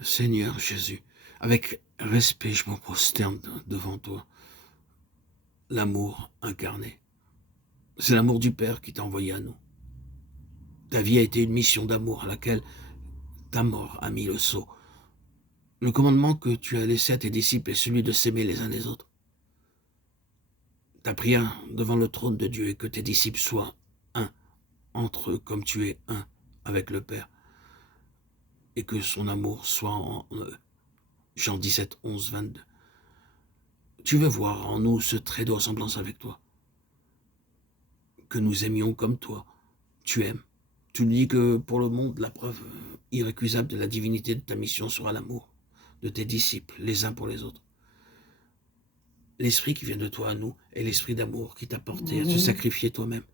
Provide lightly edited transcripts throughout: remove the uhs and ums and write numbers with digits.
Seigneur Jésus, avec respect, je me prosterne devant toi. L'amour incarné. C'est l'amour du Père qui t'a envoyé à nous. Ta vie a été une mission d'amour à laquelle ta mort a mis le sceau. Le commandement que tu as laissé à tes disciples est celui de s'aimer les uns les autres. Ta prière devant le trône de Dieu est que tes disciples soient un entre eux comme tu es un avec le Père et que son amour soit en eux. Jean 17, 11, 22. Tu veux voir en nous ce trait de ressemblance avec toi. Que nous aimions comme toi. Tu aimes. Tu nous dis que pour le monde, la preuve irrécusable de la divinité de ta mission sera l'amour de tes disciples, les uns pour les autres. L'esprit qui vient de toi à nous est l'esprit d'amour qui t'a porté à te sacrifier toi-même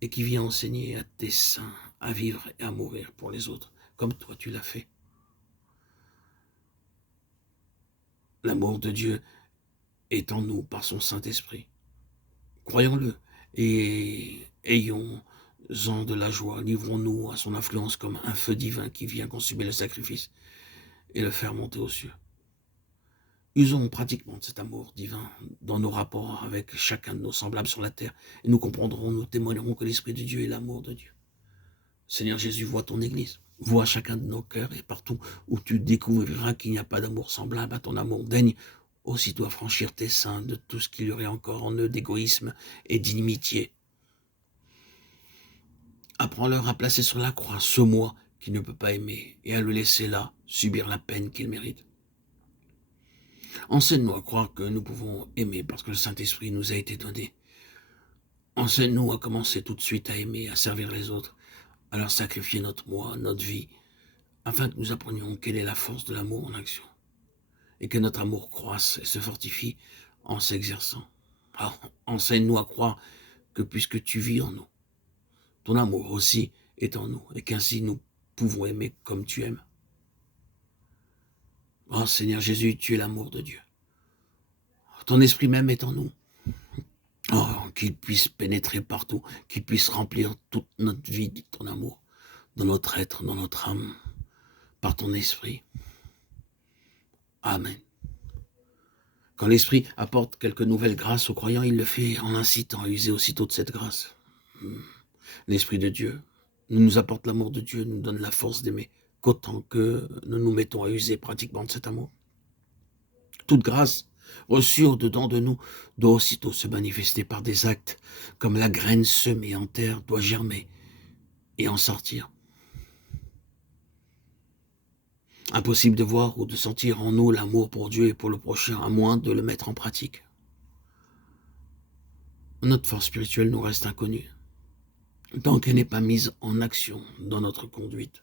et qui vient enseigner à tes saints à vivre et à mourir pour les autres, comme toi tu l'as fait. L'amour de Dieu est en nous par son Saint-Esprit. Croyons-le et ayons-en de la joie. Livrons-nous à son influence comme un feu divin qui vient consumer le sacrifice et le faire monter aux cieux. Usons pratiquement de cet amour divin dans nos rapports avec chacun de nos semblables sur la terre et nous comprendrons, nous témoignerons que l'Esprit de Dieu est l'amour de Dieu. Seigneur Jésus, vois ton Église, vois chacun de nos cœurs et partout où tu découvriras qu'il n'y a pas d'amour semblable à ton amour, daigne aussitôt affranchir tes saints de tout ce qu'il y aurait encore en eux d'égoïsme et d'inimitié. Apprends-leur à placer sur la croix ce moi qui ne peut pas aimer et à le laisser là, subir la peine qu'il mérite. Enseigne-nous à croire que nous pouvons aimer parce que le Saint-Esprit nous a été donné. Enseigne-nous à commencer tout de suite à aimer, à servir les autres, à leur sacrifier notre moi, notre vie, afin que nous apprenions quelle est la force de l'amour en action et que notre amour croisse et se fortifie en s'exerçant. Alors, enseigne-nous à croire que puisque tu vis en nous, ton amour aussi est en nous et qu'ainsi nous pouvons aimer comme tu aimes. Oh Seigneur Jésus, tu es l'amour de Dieu. Ton esprit même est en nous. Oh, qu'il puisse pénétrer partout, qu'il puisse remplir toute notre vie de ton amour, dans notre être, dans notre âme, par ton esprit. Amen. Quand l'esprit apporte quelques nouvelles grâces aux croyants, il le fait en incitant à user aussitôt de cette grâce. L'esprit de Dieu nous apporte l'amour de Dieu, nous donne la force d'aimer, qu'autant que nous nous mettons à user pratiquement de cet amour. Toute grâce reçue au-dedans de nous doit aussitôt se manifester par des actes, comme la graine semée en terre doit germer et en sortir. Impossible de voir ou de sentir en nous l'amour pour Dieu et pour le prochain, à moins de le mettre en pratique. Notre force spirituelle nous reste inconnue, tant qu'elle n'est pas mise en action dans notre conduite.